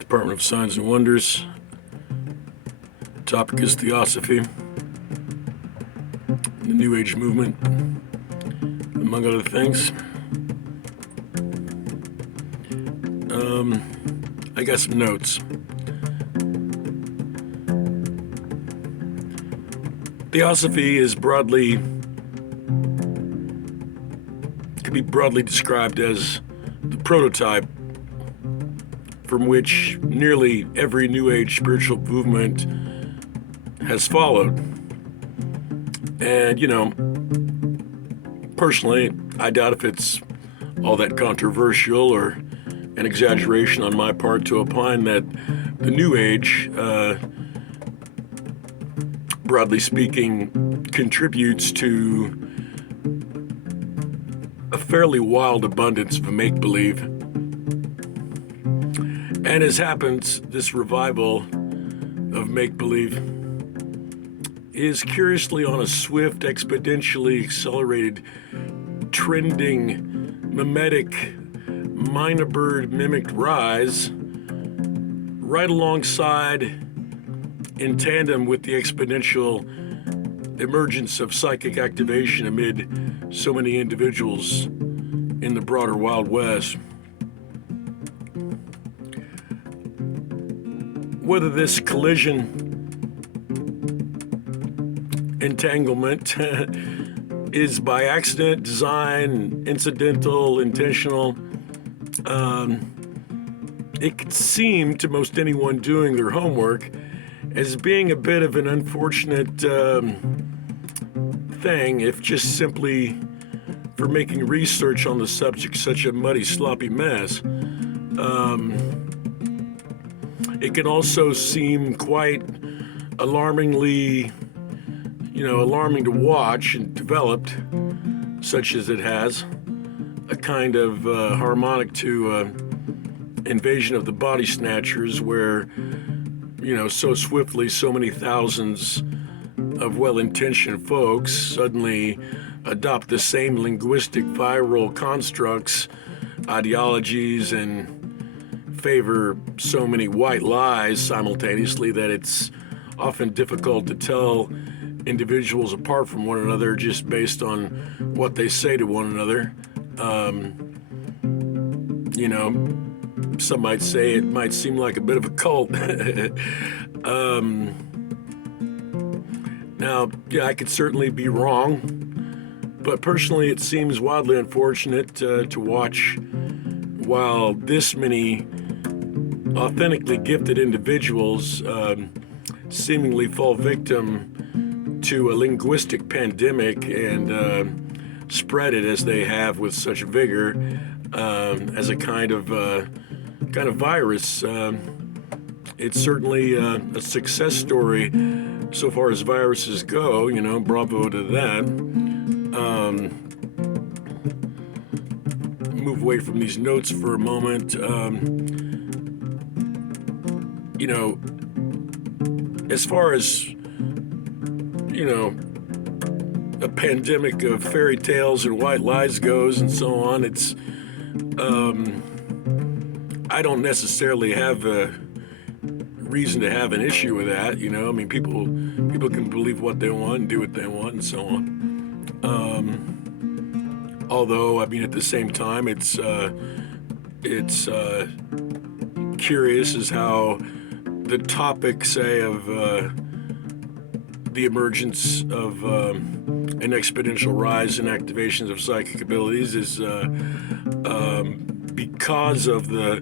Department of Signs and Wonders. Topic is Theosophy, the New Age movement, among other things. I got some notes. Theosophy could be broadly described as the prototype from which nearly every New Age spiritual movement has followed. And, personally, I doubt if it's all that controversial or an exaggeration on my part to opine that the New Age, broadly speaking, contributes to a fairly wild abundance of make-believe. And as happens, this revival of make-believe is curiously on a swift, exponentially accelerated, trending, mimetic, minor bird mimicked rise, right alongside, in tandem with the exponential emergence of psychic activation amid so many individuals in the broader Wild West. Whether this collision, entanglement, is by accident, design, incidental, intentional, it could seem to most anyone doing their homework as being a bit of an unfortunate thing, if just simply for making research on the subject such a muddy, sloppy mess. It can also seem quite alarmingly, alarming to watch and developed, such as it has, a kind of harmonic to invasion of the body snatchers where, so swiftly so many thousands of well-intentioned folks suddenly adopt the same linguistic viral constructs, ideologies, and favor so many white lies simultaneously that it's often difficult to tell individuals apart from one another just based on what they say to one another. Some might say it might seem like a bit of a cult. Now, I could certainly be wrong, but personally it seems wildly unfortunate to watch while this many authentically gifted individuals seemingly fall victim to a linguistic pandemic and spread it as they have with such vigor as a kind of virus. It's certainly a success story so far as viruses go. Bravo to that. Move away from these notes for a moment. As far as, a pandemic of fairy tales and white lies goes and so on, it's, I don't necessarily have a reason to have an issue with that, people can believe what they want and do what they want and so on. Although, at the same time, it's curious as how the topic, say, of the emergence of an exponential rise in activations of psychic abilities is because of the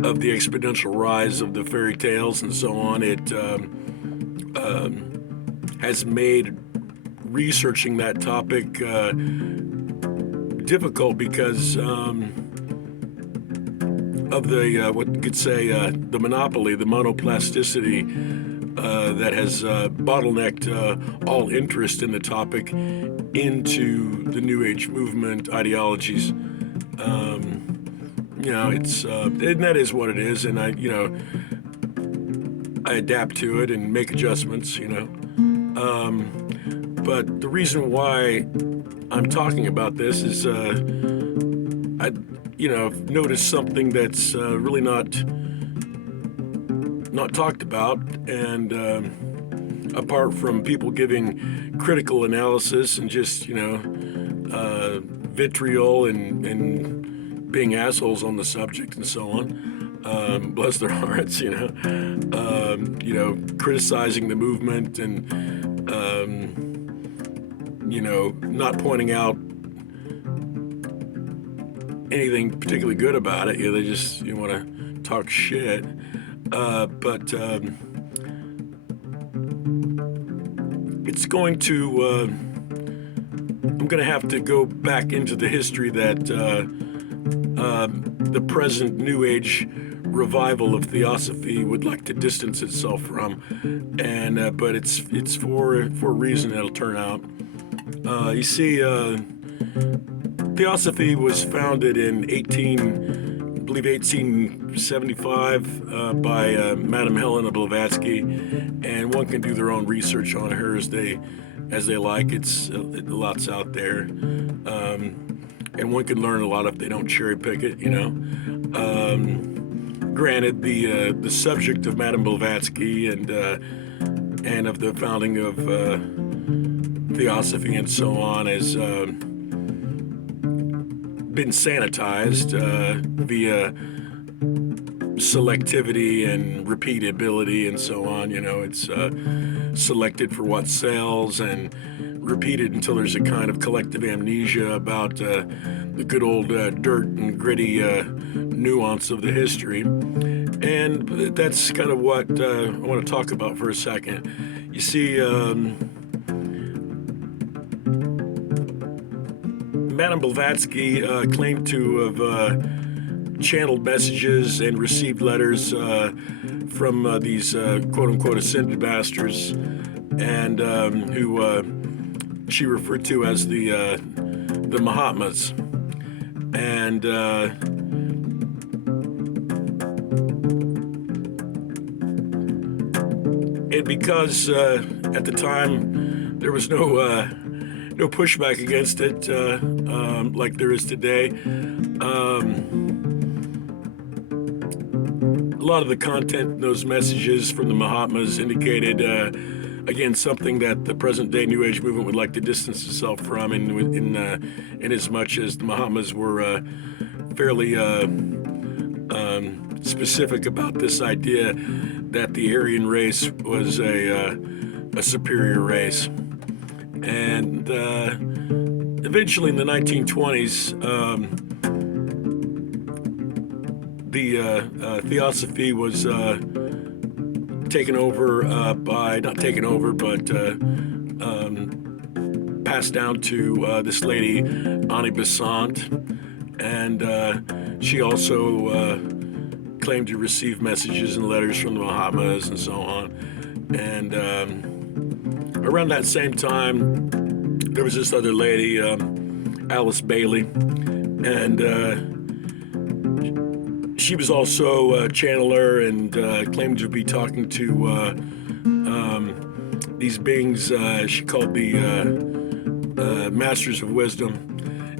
exponential rise of the fairy tales and so on. It has made researching that topic difficult because of the what you could say the monopoly, the monoplasticity that has bottlenecked all interest in the topic into the New Age movement ideologies. It's and that is what it is, and I adapt to it and make adjustments. But the reason why I'm talking about this is, noticed something that's really not talked about, and apart from people giving critical analysis and just vitriol and being assholes on the subject and so on, bless their hearts, criticizing the movement and not pointing out anything particularly good about it. They just want to talk shit. But it's going to, I'm going to have to go back into the history that the present New Age revival of Theosophy would like to distance itself from, and but it's for a reason that'll turn out. You see, Theosophy was founded in 1875 by Madame Helena Blavatsky, and one can do their own research on her as they like. It's lots out there, and one can learn a lot if they don't cherry pick it. Granted, the subject of Madame Blavatsky and of the founding of Theosophy and so on has been sanitized via selectivity and repeatability and so on. It's selected for what sells and repeated until there's a kind of collective amnesia about the good old dirt and gritty nuance of the history. And that's kind of what I want to talk about for a second. You see, Madame Blavatsky claimed to have channeled messages and received letters from these quote-unquote ascended masters, and who she referred to as the Mahatmas. And because at the time there was no pushback against it like there is today. A lot of the content in those messages from the Mahatmas indicated, again, something that the present-day New Age movement would like to distance itself from, in as much as the Mahatmas were fairly specific about this idea that the Aryan race was a superior race. And eventually in the 1920s, the Theosophy was taken over but passed down to this lady, Annie Besant, and she also claimed to receive messages and letters from the Mahatmas and so on. And around that same time, there was this other lady, Alice Bailey, and she was also a channeler and claimed to be talking to these beings she called the Masters of Wisdom.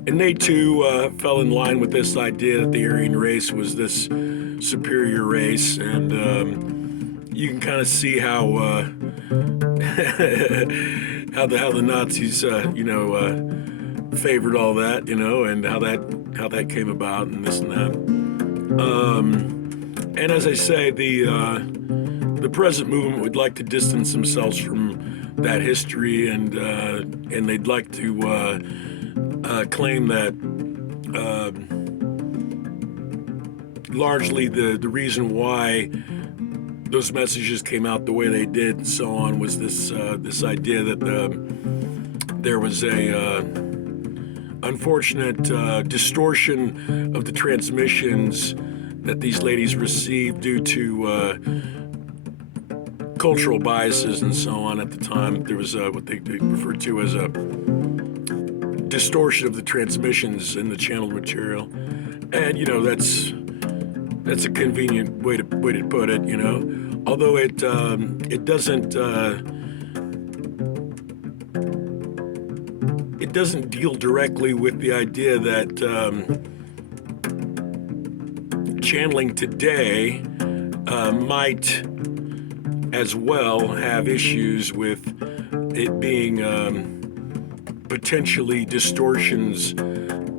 And they too fell in line with this idea that the Aryan race was this superior race, and you can kind of see how how the Nazis favored all that, and how that came about, and this and that. And as I say, the present movement would like to distance themselves from that history, and they'd like to claim that largely the reason why those messages came out the way they did and so on was this idea that there was a unfortunate distortion of the transmissions that these ladies received due to cultural biases and so on. At the time, there was what they referred to as a distortion of the transmissions in the channeled material, and that's a convenient way to put it. Although it doesn't deal directly with the idea that channeling today might as well have issues with it being potentially distortions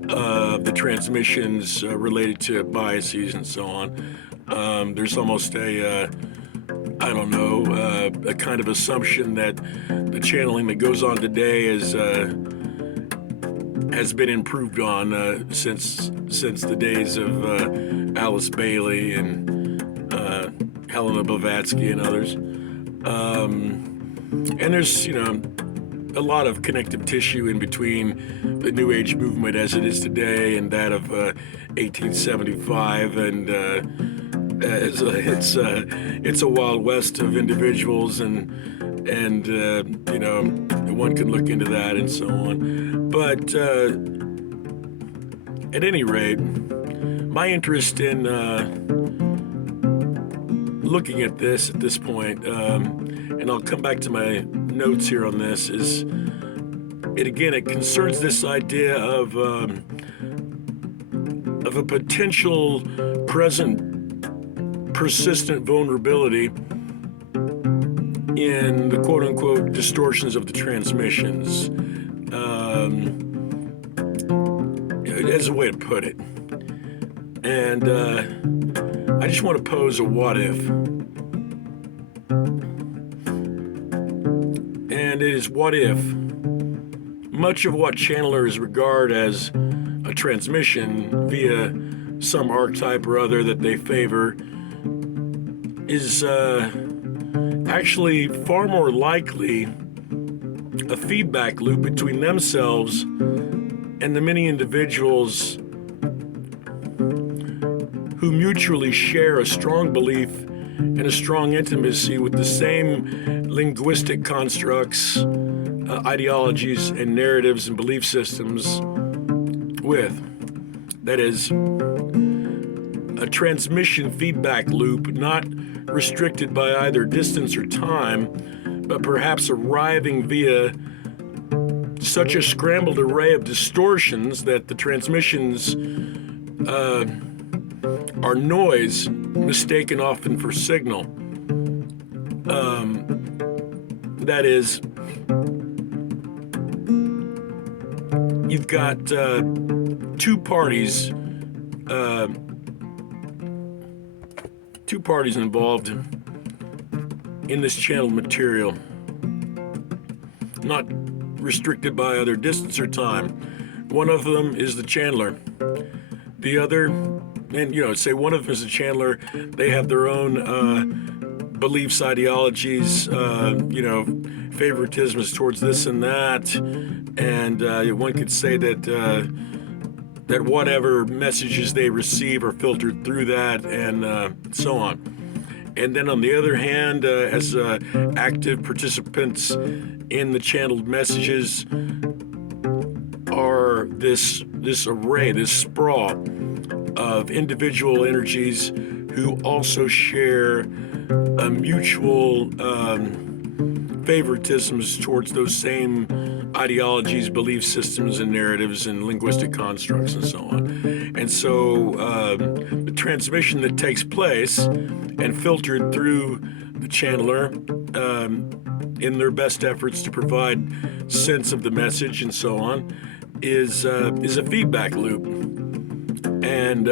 of the transmissions related to biases and so on. There's almost a kind of assumption that the channeling that goes on today has been improved on since the days of Alice Bailey and Helena Blavatsky and others. And there's, a lot of connective tissue in between the New Age movement as it is today and that of 1875, and it's a wild west of individuals, and one can look into that and so on. But at any rate, my interest in looking at this point, and I'll come back to my notes here on this, is it concerns this idea of a potential persistent vulnerability in the quote-unquote distortions of the transmissions, as a way to put it. And I just want to pose a what if. And it is, what if much of what channelers regard as a transmission via some archetype or other that they favor is actually far more likely a feedback loop between themselves and the many individuals who mutually share a strong belief and a strong intimacy with the same linguistic constructs, ideologies, and narratives and belief systems with. That is, a transmission feedback loop not restricted by either distance or time, but perhaps arriving via such a scrambled array of distortions that the transmissions are noise, mistaken often for signal. That is, you've got two parties involved in this channeled material, not restricted by either distance or time. One of them is the channeler. The other, and say one of them is a channeler, they have their own beliefs, ideologies, favoritisms towards this and that, and one could say that whatever messages they receive are filtered through that, and so on. And then on the other hand, as active participants in the channeled messages are this array, this sprawl of individual energies who also share a mutual favoritisms towards those same ideologies, belief systems, and narratives, and linguistic constructs, and so on. And so the transmission that takes place and filtered through the channeler in their best efforts to provide sense of the message and so on is a feedback loop. And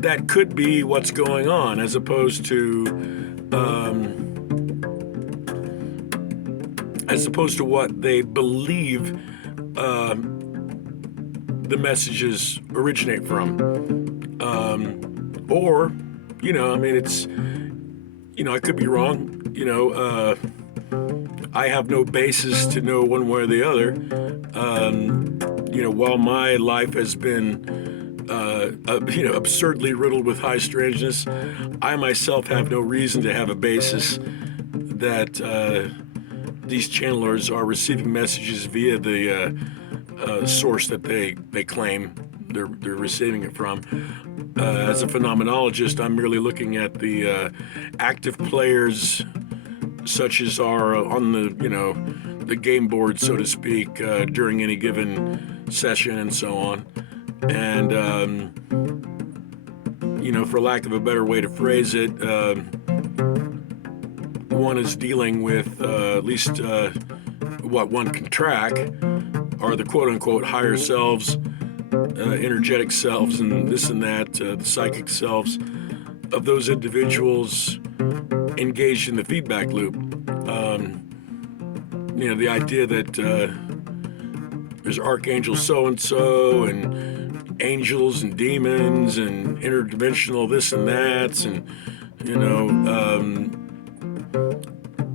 that could be what's going on, as opposed to what they believe the messages originate from. Or, it's, I could be wrong. I have no basis to know one way or the other. While my life has been, absurdly riddled with high strangeness, I myself have no reason to have a basis that these channelers are receiving messages via the source that they claim they're receiving it from. As a phenomenologist, I'm merely looking at the active players, such as are on the game board, so to speak, during any given session and so on. And for lack of a better way to phrase it, one is dealing with at least what one can track are the quote-unquote higher selves, energetic selves, and this and that, the psychic selves of those individuals engaged in the feedback loop. The idea that there's Archangel so-and-so and angels and demons and interdimensional this and that, and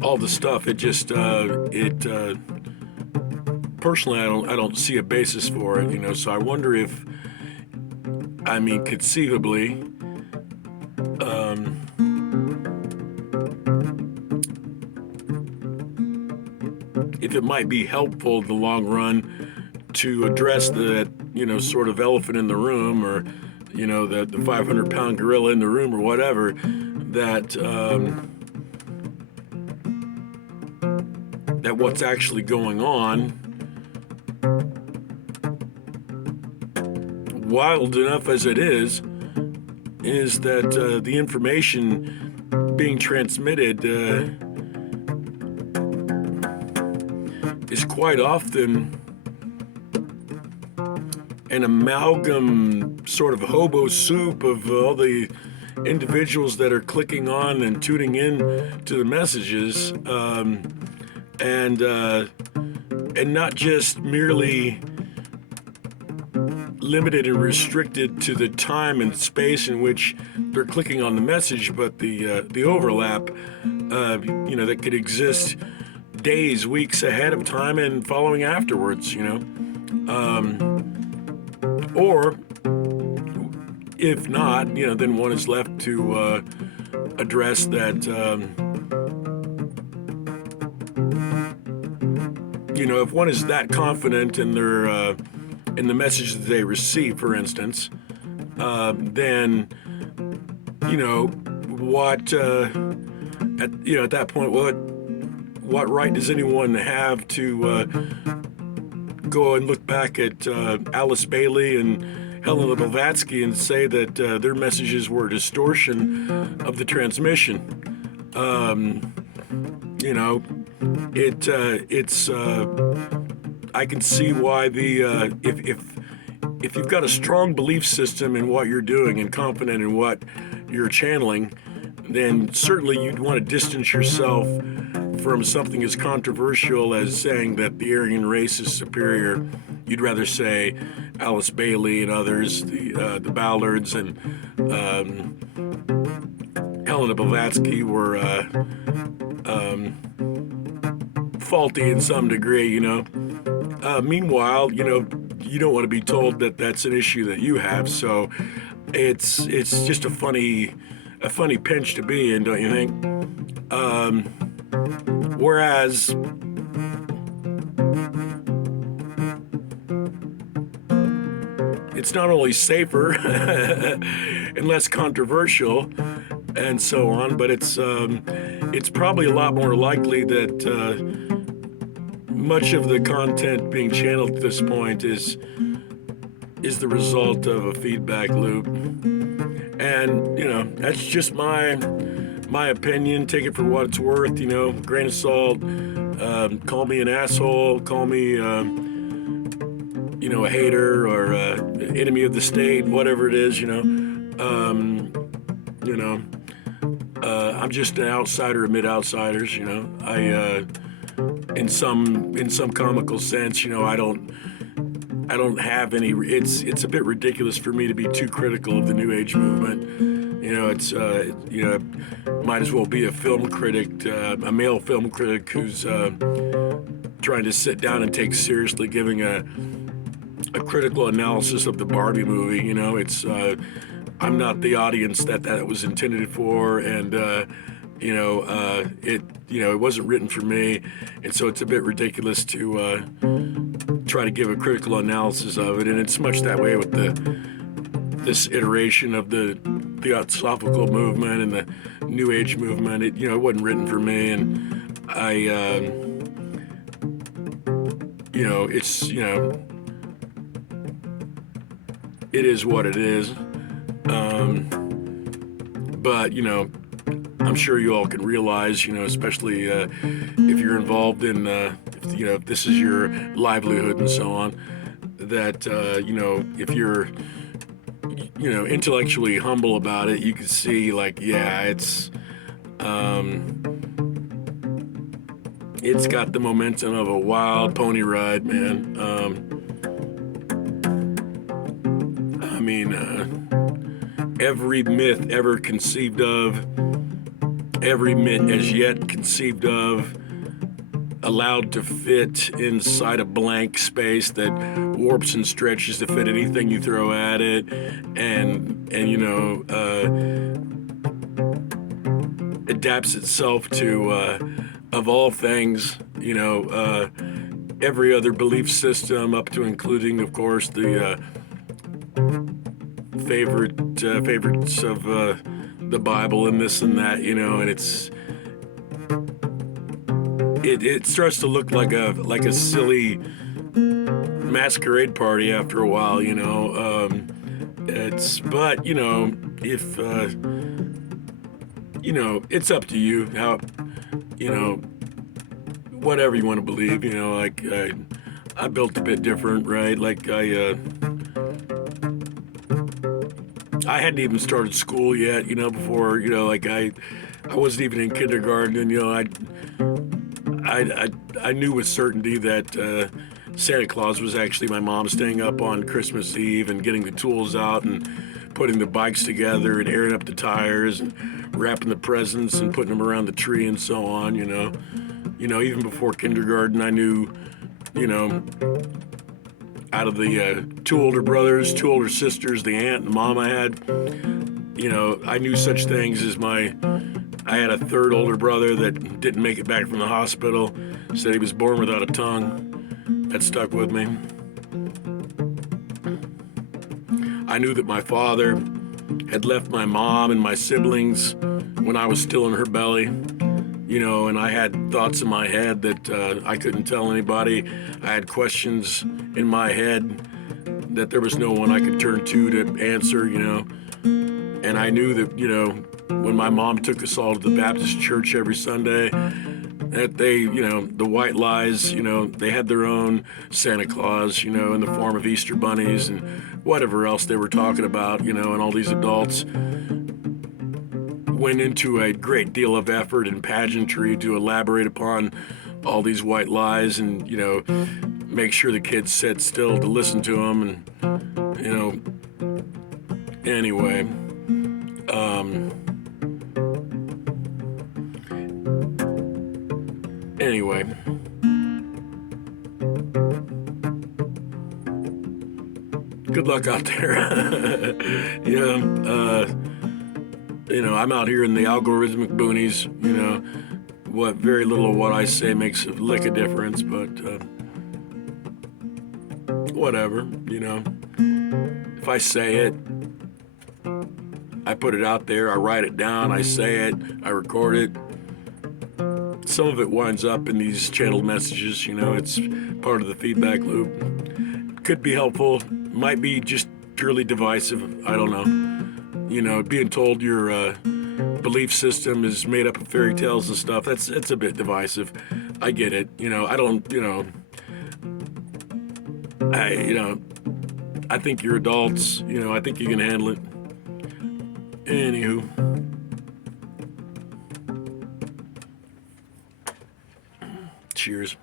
all the stuff. It just personally, I don't see a basis for it. So I wonder if, conceivably, if it might be helpful in the long run to address that, sort of elephant in the room, or, the 500-pound gorilla in the room, or whatever, that what's actually going on, wild enough as it is that the information being transmitted is quite often an amalgam, sort of hobo soup of all the individuals that are clicking on and tuning in to the messages, and not just merely limited and restricted to the time and space in which they're clicking on the message, but the overlap, that could exist days, weeks ahead of time and following afterwards, or if not, then one is left to address that. If one is that confident in their in the message that they receive, for instance, then what at that point, what right does anyone have to go and look back at Alice Bailey and Helena Blavatsky and say that their messages were a distortion of the transmission? It's I can see why the if you've got a strong belief system in what you're doing and confident in what you're channeling, then certainly you'd want to distance yourself from something as controversial as saying that the Aryan race is superior. You'd rather say Alice Bailey and others, the Ballards and Helena Blavatsky were faulty in some degree, Meanwhile, you don't want to be told that that's an issue that you have, so it's just a funny pinch to be in, don't you think? Whereas it's not only safer and less controversial and so on, but it's probably a lot more likely that much of the content being channeled at this point is the result of a feedback loop. And that's just my opinion. Take it for what it's worth, grain of salt. Call me an asshole, call me a hater or enemy of the state, whatever it is, I'm just an outsider amid outsiders, I in some comical sense, I don't have any. It's a bit ridiculous for me to be too critical of the New Age movement. It's might as well be a film critic, a male film critic who's trying to sit down and take seriously giving a critical analysis of the Barbie movie. It's I'm not the audience that was intended for, and it wasn't written for me, and so it's a bit ridiculous to try to give a critical analysis of it. And it's much that way with this iteration of the Theosophical movement and the New Age movement. It wasn't written for me, and I it's it is what it is. But, I'm sure you all can realize, especially if you're involved in, if this is your livelihood and so on, that, if you're, intellectually humble about it, you can see, like, yeah, it's got the momentum of a wild pony ride, man. I mean, every myth ever conceived of, every myth as yet conceived of, allowed to fit inside a blank space that warps and stretches to fit anything you throw at it, and adapts itself to, of all things, every other belief system, up to including, of course, the favorites of the Bible and this and that, and it starts to look like a silly masquerade party after a while, but if it's up to you how, whatever you want to believe, like I built a bit different, right? Like I hadn't even started school yet, before, like I wasn't even in kindergarten, and I knew with certainty that Santa Claus was actually my mom staying up on Christmas Eve and getting the tools out and putting the bikes together and airing up the tires and wrapping the presents and putting them around the tree and so on, even before kindergarten, I knew, out of the 2 older brothers, 2 older sisters, the aunt and mom I had, I knew such things as I had a 3rd older brother that didn't make it back from the hospital, said he was born without a tongue. That stuck with me. I knew that my father had left my mom and my siblings when I was still in her belly, and I had thoughts in my head that I couldn't tell anybody. I had questions in my head that there was no one I could turn to answer, and I knew that, when my mom took us all to the Baptist church every Sunday, that they, the white lies, they had their own Santa Claus, in the form of Easter bunnies and whatever else they were talking about, and all these adults went into a great deal of effort and pageantry to elaborate upon all these white lies and, make sure the kids sat still to listen to them. And, anyway, good luck out there. I'm out here in the algorithmic boonies, what very little of what I say makes a lick of difference, but whatever, if I say it, I put it out there, I write it down, I say it, I record it. Some of it winds up in these channeled messages, it's part of the feedback loop. Could be helpful, might be just purely divisive, I don't know. Being told your belief system is made up of fairy tales and stuff, that's a bit divisive. I get it, I don't, I think you're adults, I think you can handle it. Anywho. Cheers.